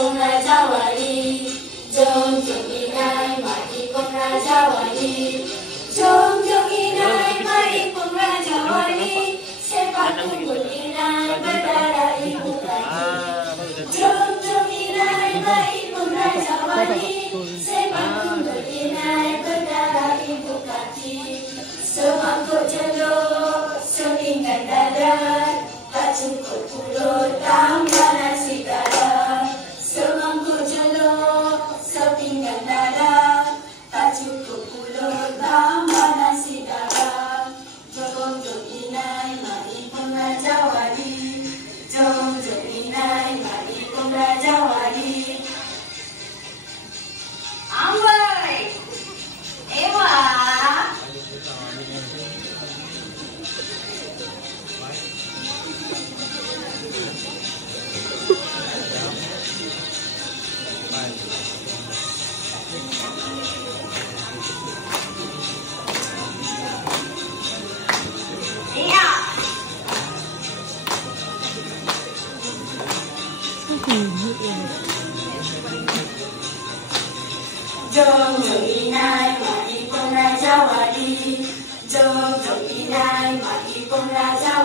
maipun Raja Wali. Jom jom inai maipun Raja Wali. Jom jom inai maipun Raja Wali. Sepak pukul inai berdarah ibu kaki. Jom jom inai maipun Raja Wali. Sepak pukul inai berdarah ibu kaki. Semangkuk jeruk, selingkan dada, tak cukup pulut tambah nasi garam. Semangkuk jeruk, sepinggan dada, tak cukup pulut tambah nasi garam. Jom jom inai maipun Raja Wali. Jom jom inai maipun Raja Wali. Amboi, Ewa. Jom jom inai maipun Raja Wali. Jom jom inai maipun Raja